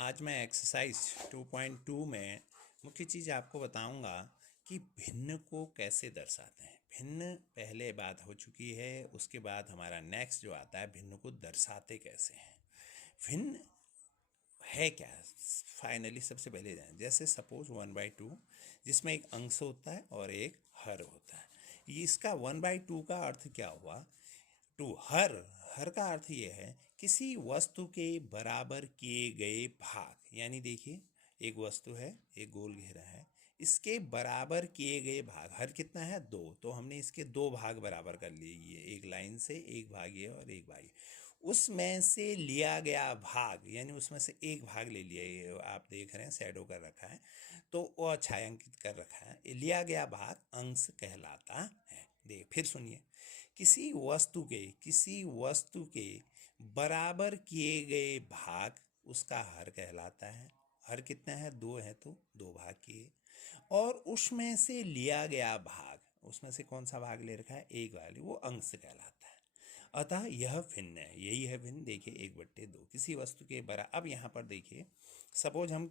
आज मैं एक्सरसाइज 2.2 में मुख्य चीज़ आपको बताऊंगा कि भिन्न को कैसे दर्शाते हैं। भिन्न पहले बात हो चुकी है, उसके बाद हमारा नेक्स्ट जो आता है भिन्न को दर्शाते कैसे हैं। भिन्न है क्या फाइनली सबसे पहले जाएं। जैसे सपोज 1/2 जिसमें एक अंश होता है और एक हर होता है। इसका 1/2 का अर्थ क्या हुआ? टू हर हर का अर्थ ये है किसी वस्तु के बराबर किए गए भाग। यानी देखिए, एक वस्तु है, एक गोल घेरा है, इसके बराबर किए गए भाग। हर कितना है? 2। तो हमने इसके 2 भाग बराबर कर लिए, ये एक लाइन से, एक भाग ये और एक भाग ये। उसमें से लिया गया भाग, यानी उसमें से एक भाग ले लिया, ये आप देख रहे हैं शैडो कर रखा है तो वो छायांकित कर रखा है। लिया गया भाग अंश कहलाता है। देख फिर सुनिए, किसी वस्तु के बराबर किए गए भाग उसका हर कहलाता है। हर कितना है? 2 है तो 2 भाग किए। और उसमें से लिया गया भाग, उसमें से कौन सा भाग ले रखा है? एक भाग, वो अंश कहलाता है। अतः यह भिन्न है, यही है भिन्न। देखिए 1/2 किसी वस्तु के बराबर। अब यहाँ पर देखिए, सपोज हम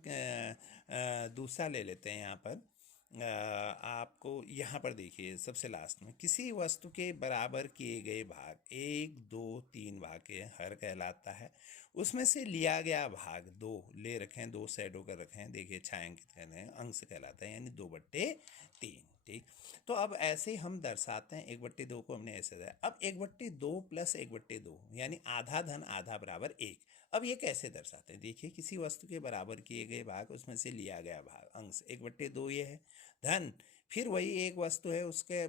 दूसरा ले लेते हैं। यहाँ पर आपको यहाँ पर देखिए सबसे लास्ट में, किसी वस्तु के बराबर किए गए भाग 1 2 3 भाग के हर कहलाता है। उसमें से लिया गया भाग 2 ले रखे हैं, 2 शैडो कर रखे हैं, देखिए छायांकित कर रहे हैं, अंश कहलाता है, यानी 2/3। ठीक, तो अब ऐसे हम दर्शाते हैं। 1/2 को हमने ऐसे दिया। अब 1/2 प्लस 1/2 यानी आधा धन आधा बराबर 1। अब ये कैसे दर्शाते हैं? देखिए, किसी वस्तु के बराबर किए गए भाग, उसमें से लिया गया भाग अंश 1/2 ये है धन। फिर वही एक वस्तु है, उसके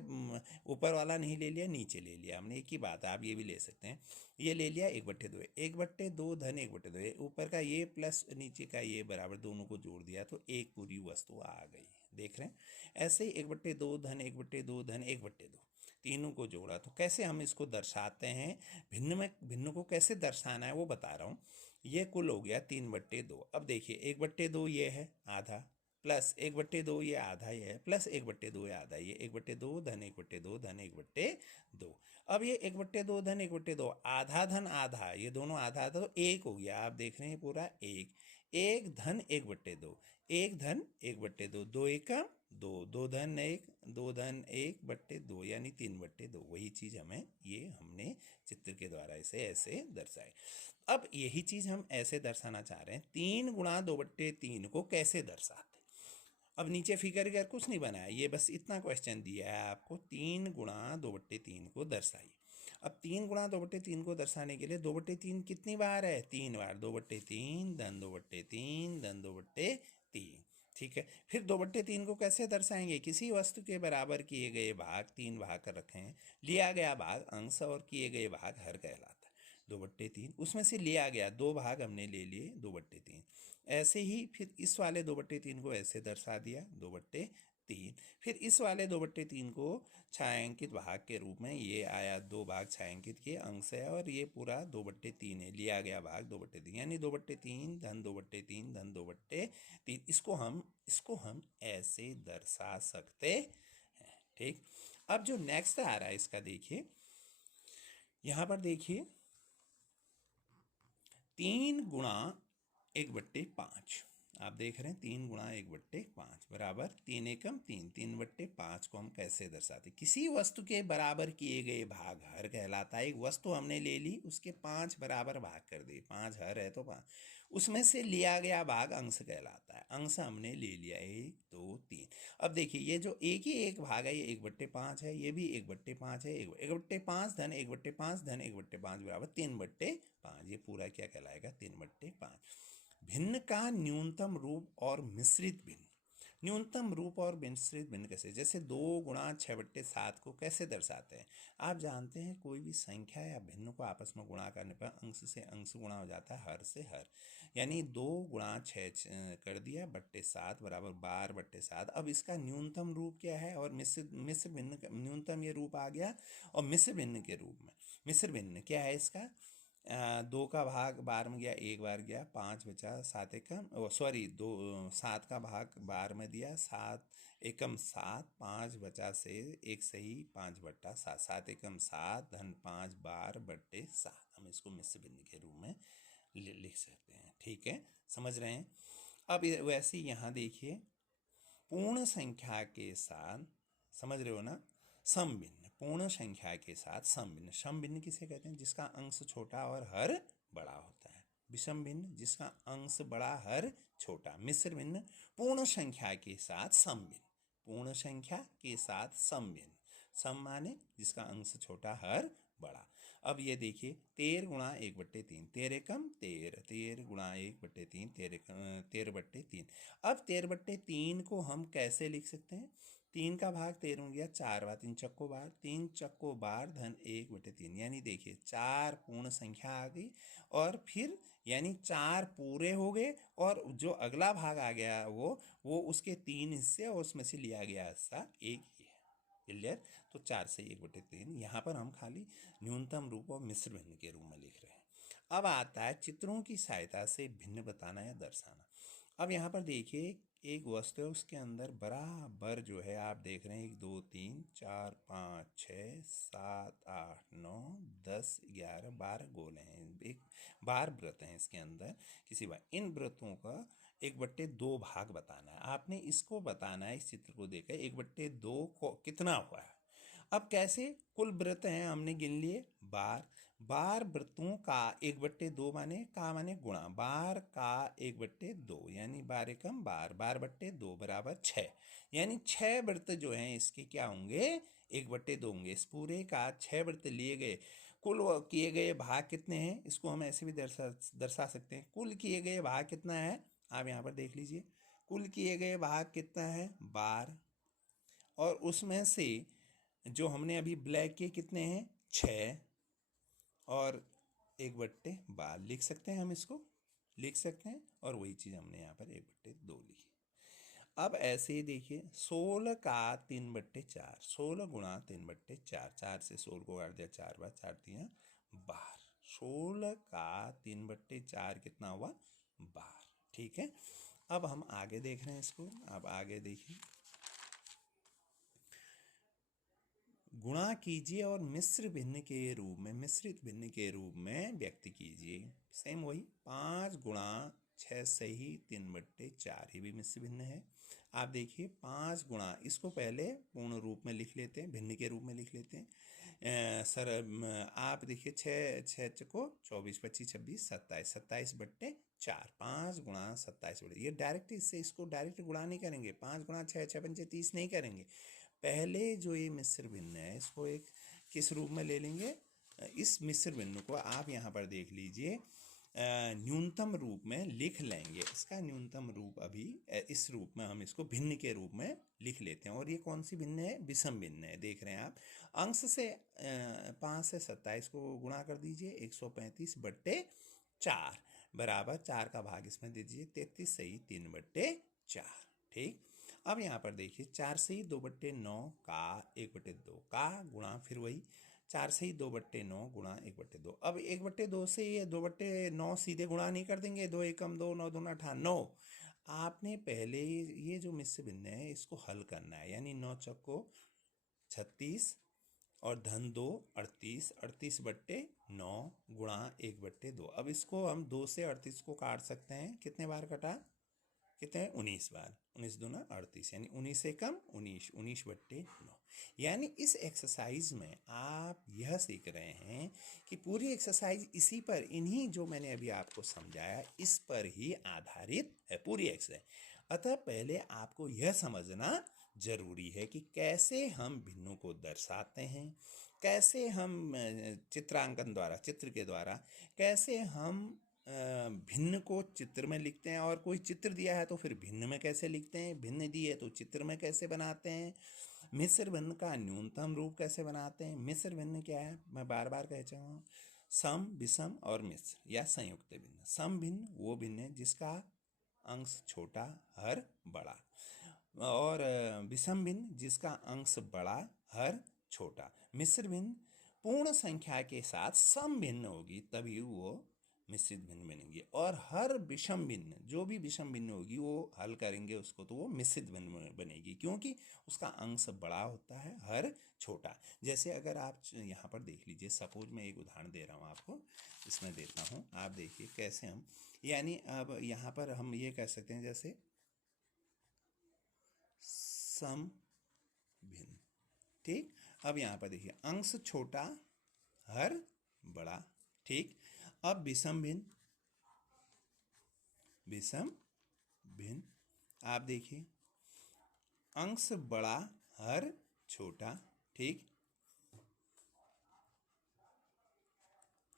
ऊपर वाला नहीं ले लिया, नीचे ले लिया हमने, एक ही बात है। आप ये भी ले सकते हैं, ये ले लिया 1/2, 1/2 धन 1/2, ऊपर का ये प्लस नीचे का ये बराबर, दोनों को जोड़ दिया तो एक पूरी वस्तु आ गई। देख रहे हैं? ऐसे ही 1/2 धन 1/2 धन 1/2, तीनों को जोड़ा तो कैसे हम इसको दर्शाते हैं। भिन्न को कैसे दर्शाना है वो बता रहा हूँ। ये कुल हो गया 3/2। अब देखिए 1/2 ये है आधा, प्लस 1/2 ये आधा ये है, प्लस 1/2 ये आधा ये, 1/2 धन 1/2 धन 1/2। अब ये 1/2 धन 1/2 आधा धन आधा, ये दोनों आधा आधा तो एक हो गया। आप देख रहे हैं पूरा एक, एक धन 1/2, एक धन 1/2, 2 एकम 2, 2 धन 1, 2 धन 1/2, यानी 3/2। वही चीज़ हमें, ये हमने चित्र के द्वारा इसे ऐसे दर्शाए। अब यही चीज़ हम ऐसे दर्शाना चाह रहे हैं, 3 गुणा 2/3 को कैसे दर्शाते। अब नीचे फिगर कर कुछ नहीं बनाया, ये बस इतना क्वेश्चन दिया है आपको, 3 गुणा 2/3 को दर्शाइए। अब 3 गुणा 2/3 को दर्शाने के लिए 2/3 कितनी बार है? 3 बार। 2/3 धन 2/3 धन 2/3। ठीक है, फिर 2/3 को कैसे दर्शाएंगे? किसी वस्तु के बराबर किए गए भाग 3 भाग कर रखे हैं, लिया गया भाग अंश और किए गए भाग हर कहलाता है। 2/3 उसमें से लिया गया 2 भाग हमने ले लिए 2/3। ऐसे ही फिर इस वाले 2/3 को ऐसे दर्शा दिया 2/3। फिर इस वाले 2/3 को छायांकित भाग के रूप में, ये आया 2 भाग छायांकित किए, अंश है, और ये पूरा 2/3 है, लिया गया भाग 2/3, यानी 2/3 धन 2/3 धन 2/3। इसको हम ऐसे दर्शा सकते हैं। ठीक, अब जो नेक्स्ट आ रहा है इसका देखिए, यहां पर देखिए 3 गुणा 1/5। आप देख रहे हैं 3 गुणा 1/5 बराबर 3 एकम 3, 3/5 को हम कैसे दर्शाते? किसी वस्तु के बराबर किए गए भाग हर कहलाता है। एक वस्तु हमने ले ली, उसके 5 बराबर भाग कर दिए, 5 हर है तो 5, उसमें से लिया गया भाग अंश कहलाता है। अंश हमने ले लिया 1 2 3। अब देखिए, ये जो एक ही एक भाग है, ये 1/5 है, ये भी 1/5 है। 1/5 धन 1/5 धन 1/5 बराबर 3/5। ये पूरा क्या कहलाएगा? 3/5। भिन्न का न्यूनतम रूप और मिश्रित भिन्न। न्यूनतम रूप और मिश्रित भिन्न कैसे? जैसे 2 गुणा 6/7 को कैसे दर्शाते हैं? आप जानते हैं, कोई भी संख्या या भिन्न को आपस में गुणा करने पर अंश से अंश गुणा हो जाता है, हर से हर। यानी 2 गुणा 6 कर दिया बट्टे 7 बराबर 12/7। अब इसका न्यूनतम रूप क्या है और मिश्र भिन्न का न्यूनतम ये रूप आ गया, और मिश्र भिन्न के रूप में, मिश्र भिन्न क्या है इसका? 2 का भाग 12 में गया, 1 बार गया, 5 बचा, 7 एकम, सॉरी 7 का भाग 12 में दिया, 7 एकम 7, 5 बचा से 1 सही 5/7, 7 एकम 7 धन 5 12/7। हम इसको मिश्र भिन्न के रूप में लिख सकते हैं। ठीक है, समझ रहे हैं? अब वैसे यहाँ देखिए, पूर्ण संख्या के साथ, समझ रहे हो ना, समभिन्न, पूर्ण संख्या के साथ समभिन्न। समभिन्न किसे कहते हैं? जिसका अंश छोटा और हर बड़ा होता है। विषम भिन्न, जिसका अंश बड़ा हर छोटा। मिश्र भिन्न, पूर्ण संख्या के साथ समभिन्न, पूर्ण संख्या के साथ समभिन्न। सम माने जिसका अंश छोटा हर बड़ा। अब ये देखिए, 13 गुणा 1/3, 13 कम 13, 13 गुणा 1/3, 13/3। अब 13/3 को हम कैसे लिख सकते हैं? 3 का भाग 13 हो गया, 4 बार 3 चक्को बार, 3 चक्को बार धन 1/3, यानी देखिए 4 पूर्ण संख्या आ गई, और फिर यानी 4 पूरे हो गए, और जो अगला भाग आ गया वो उसके 3 हिस्से, और उसमें से लिया गया हिस्सा एक ही है। क्लियर? तो 4 से 1/3 यहाँ पर हम खाली न्यूनतम रूप और मिश्र भिन्न के रूप में लिख रहे हैं। अब आता है चित्रों की सहायता से भिन्न बताना या दर्शाना। अब यहाँ पर देखिए, एक वस्तु है, उसके अंदर बराबर जो है आप देख रहे हैं 1 2 3 4 5 6 7 8 9 10 11 12 गोले हैं, एक 12 वृत्त हैं इसके अंदर किसी बार। इन वृत्तों का 1/2 भाग बताना है आपने। इसको बताना है, इस चित्र को देखकर 1/2 को कितना हुआ है। अब कैसे? कुल वृत्त हैं हमने गिन लिए 12, 12 वृत्तों का 1/2 माने का माने गुणा, 12 का 1/2 यानी 12 कम 12, 12/2 बराबर 6, यानी 6 वृत्त जो हैं इसके क्या होंगे? 1/2 होंगे। इस पूरे का 6 वृत्त लिए गए, कुल किए गए भाग कितने हैं? इसको हम ऐसे भी दर्शा सकते हैं। कुल किए गए भाग कितना है? आप यहाँ पर देख लीजिए, कुल किए गए भाग कितना है? 12, और उसमें से जो हमने अभी ब्लैक के कितने हैं? 6, और 1/12 लिख सकते हैं, हम इसको लिख सकते हैं, और वही चीज़ हमने यहाँ पर 1/2 लिखी। अब ऐसे ही देखिए, 16 का 3/4, 16 गुणा 3/4, 4 से 16 को काट दिया 4 बार, 4 दिया 12, 16 का 3/4 कितना हुआ? 12। ठीक है, अब हम आगे देख रहे हैं इसको। अब आगे देखिए, गुणा कीजिए और मिश्र भिन्न के रूप में, मिश्रित भिन्न के रूप में व्यक्त कीजिए। सेम वही, 5 गुणा 6 सही 3/4, ये भी मिश्र भिन्न है। आप देखिए 5 गुणा, इसको पहले पूर्ण रूप में लिख लेते हैं, भिन्न के रूप में लिख लेते हैं। आप देखिए 6 को 24 25 26 27, 27/4, 5 गुणा 27, ये डायरेक्ट, इससे इसको डायरेक्ट गुणा नहीं करेंगे। 5 गुणा 6, 6 पंचे 30 नहीं करेंगे। पहले जो ये मिश्र भिन्न है, इसको एक किस रूप में ले लेंगे? इस मिश्र भिन्न को आप यहाँ पर देख लीजिए, न्यूनतम रूप में लिख लेंगे। इसका न्यूनतम रूप अभी इस रूप में हम इसको भिन्न के रूप में लिख लेते हैं। और ये कौन सी भिन्न है? विषम भिन्न है। देख रहे हैं आप, अंश से 5 से 27 को गुणा कर दीजिए, 135/4 बराबर 4 का भाग इसमें दे दीजिए, 33 सही 3/4। ठीक, अब यहाँ पर देखिए 4 से ही 2/9 का 1/2 का गुणा, फिर वही 4 से ही 2/9 गुणा 1/2। अब 1/2 से ये 2/9 सीधे गुणा नहीं कर देंगे, 2 एकम 2, 9 दूना 18। आपने पहले ये जो मिश्र भिन्न है इसको हल करना है, यानी 9 चक्को 36 और धन 2 38, 38/9 गुणा 1/2। अब इसको हम 2 से 38 को काट सकते हैं, कितने बार कटा? कितने? 19 बार, 19 दूना 38, यानी 19 से कम 19, 19/9। यानी इस एक्सरसाइज में आप यह सीख रहे हैं कि पूरी एक्सरसाइज इसी पर, इन्हीं जो मैंने अभी आपको समझाया इस पर ही आधारित है पूरी एक्सरसाइज। अतः पहले आपको यह समझना जरूरी है कि कैसे हम भिन्नों को दर्शाते हैं, कैसे हम चित्रांकन द्वारा, चित्र के द्वारा कैसे हम भिन्न को चित्र में लिखते हैं, और कोई चित्र दिया है तो फिर भिन्न में कैसे लिखते हैं, भिन्न दी है तो चित्र में कैसे बनाते हैं, मिश्र भिन्न का न्यूनतम रूप कैसे बनाते हैं। मिश्र भिन्न क्या है? मैं बार बार कह चुका हूँ, सम, विषम और मिश्र या संयुक्त भिन्न। सम भिन्न वो भिन्न है जिसका अंश छोटा हर बड़ा, और विषम भिन्न जिसका अंश बड़ा हर छोटा। मिश्र भिन्न पूर्ण संख्या के साथ सम भिन्न होगी, तभी वो मिश्रित भिन्न बनेंगी। और हर विषम भिन्न, जो भी विषम भिन्न होगी वो हल करेंगे उसको तो वो मिश्रित भिन्न बनेगी, क्योंकि उसका अंश बड़ा होता है हर छोटा। जैसे अगर आप यहाँ पर देख लीजिए, सपोज मैं एक उदाहरण दे रहा हूँ आपको, इसमें देता हूँ, आप देखिए कैसे हम यानी अब यहाँ पर हम ये कह सकते हैं जैसे सम भिन्न। ठीक, अब यहाँ पर देखिए अंश छोटा हर बड़ा। ठीक, अब विषम भिन्न, विषम भिन्न आप देखिए अंश बड़ा हर छोटा। ठीक,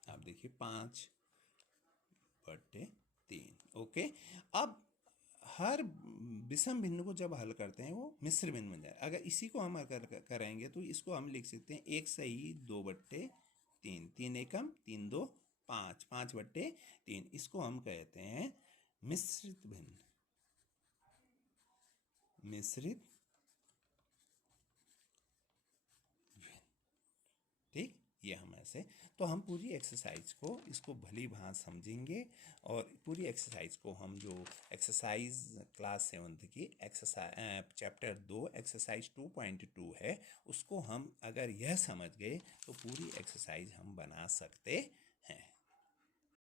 आप देखिए 5/3। ओके, अब हर विषम भिन्न को जब हल करते हैं वो मिश्र भिन्न बन जाए। अगर इसी को हम अगर करेंगे तो इसको हम लिख सकते हैं 1/2/3, 3 एकम 3 2 5, 5/3। इसको हम कहते हैं मिश्रित भिन्न, मिश्रित भिन्न। ठीक, ये हम ऐसे, तो हम पूरी एक्सरसाइज को इसको भली भांति समझेंगे और पूरी एक्सरसाइज को हम जो एक्सरसाइज क्लास 7th की एक्सरसाइज चैप्टर 2 एक्सरसाइज 2.2 है उसको हम अगर यह समझ गए तो पूरी एक्सरसाइज हम बना सकते